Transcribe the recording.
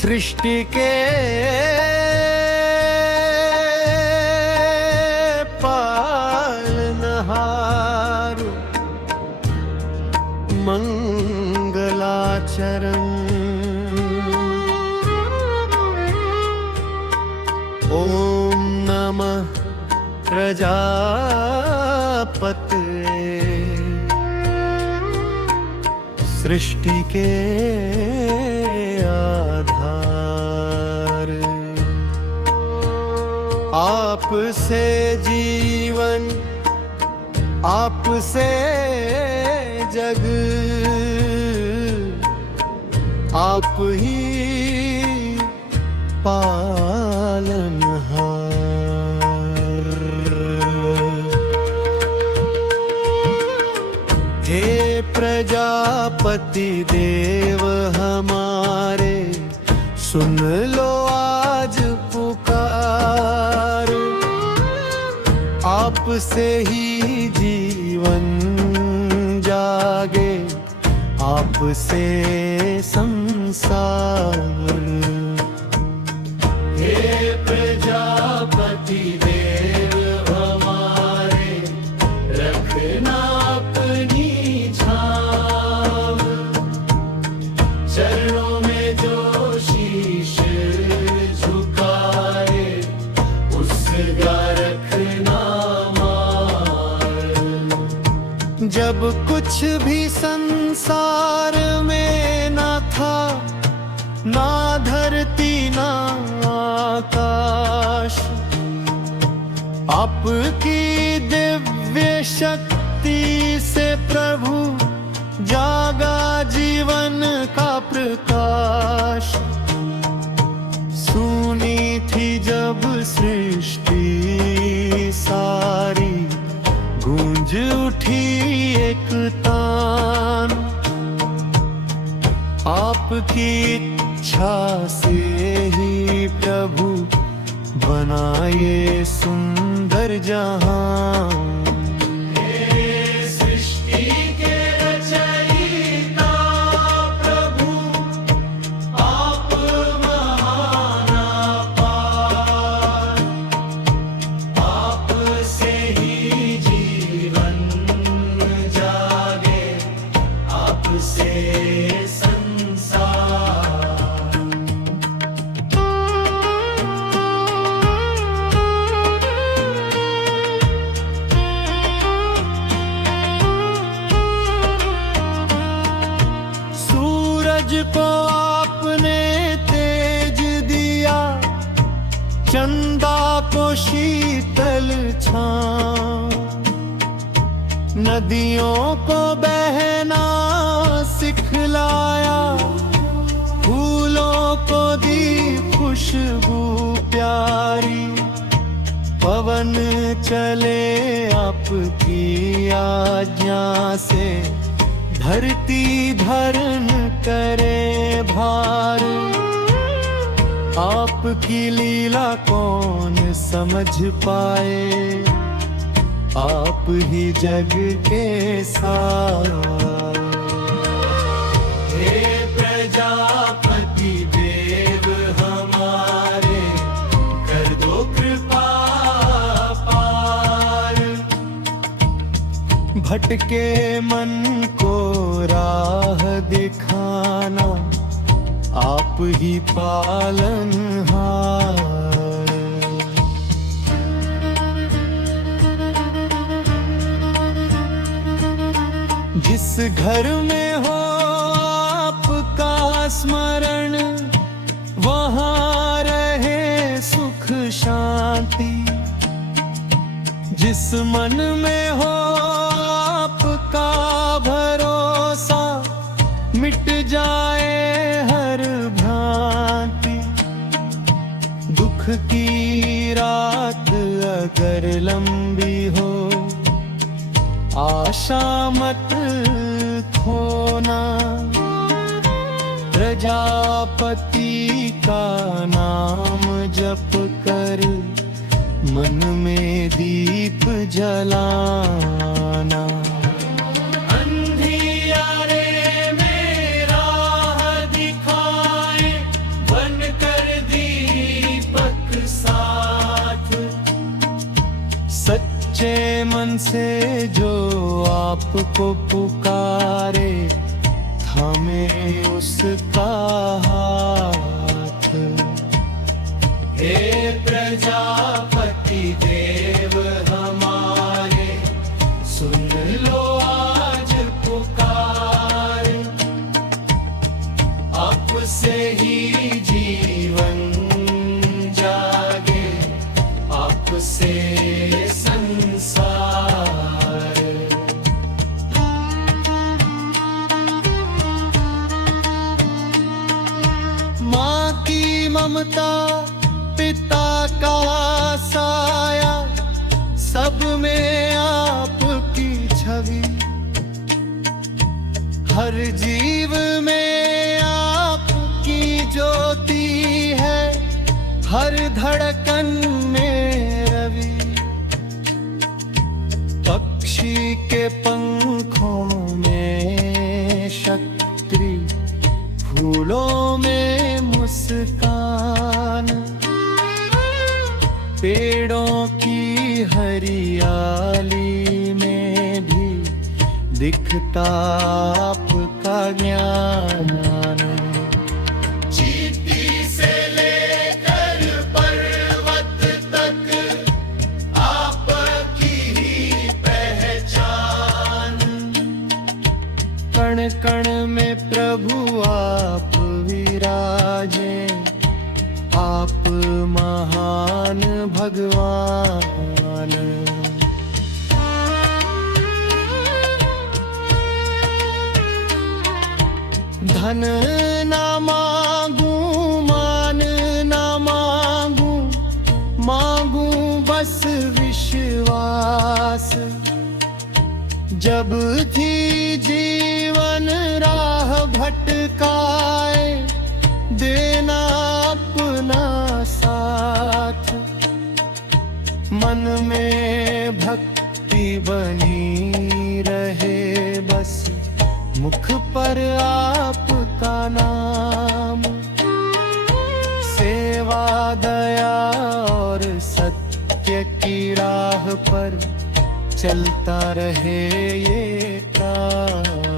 सृष्टि के पालनहार मंगलाचरण। ओम नमः प्रजापतये सृष्टि के आधार। आपसे जीवन आपसे जग आप ही पालनहार। हे प्रजापति देव हमारे सुन लो आज पुकार। आपसे ही जीवन जागे आपसे संसार। हे प्रजापति देव हमारे रखना अपनी छाव। चरणों में जो शीश झुकाए उसका रखना मान। जब कुछ भी संसार में ना था, ना धरती ना आकाश, आपकी दिव्य शक्ति से प्रभु जागा जीवन का प्रकाश। सुनी थी जब सृष्टि सारी गूंज उठी एक तान। आपकी इच्छा से ही प्रभु बनाए सुंदर जहां। सृष्टि के रचयिता प्रभु आप महान अपार। आपसे ही जीवन जागे आपसे को आपने तेज दिया, चंदा को शीतल छांव। नदियों को बहना सिखलाया, फूलों को दी खुशबू प्यारी। पवन चले आपकी आज्ञा से, धरती धरण करे भार। आपकी लीला कौन समझ पाए, आप ही जग के सार। हे प्रजापति देव हमारे कर दो कृपा पार। भटके मन को राह दिखाना आप ही पालनहार। जिस घर में हो आपका स्मरण, वहाँ रहे सुख शांति। जिस मन में हो आपका भरोसा, मिट जाए हर भ्रांति। दुख की रात अगर लंबी हो, आशा मत खोना। प्रजापति का नाम जप कर मन में दीप जलाना। अंधियारे में राह दिखाए, वन से जो आपको पुकारे, थामे उसका हाथ। हे प्रजापति देव हमारे, सुन लो आज पुकार। अब से ही जीवन जागे, अब से संसार। माँ की ममता, पिता का साया, सब में आपकी छवि। हर जीव में आपकी ज्योति है, हर धड़कन में रवि। पक्षी के पंखों में शक्ति, फूलों में मुस्कान। पेड़ों की हरियाली में भी दिखता आपका ज्ञान। चींटी से लेकर पर्वत तक आपकी ही पहचान। कण कण में प्रभु आप विराजे, आप महान भगवान। धन ना मांगू, मान ना मांगू, मांगू बस विश्वास। जब थी जीवन राह भटकाए, देना अपना साथ। मन में भक्ति बनी रहे बस, मुख पर आपका नाम। सेवा दया और सत्य की राह पर चलता रहे ये काम।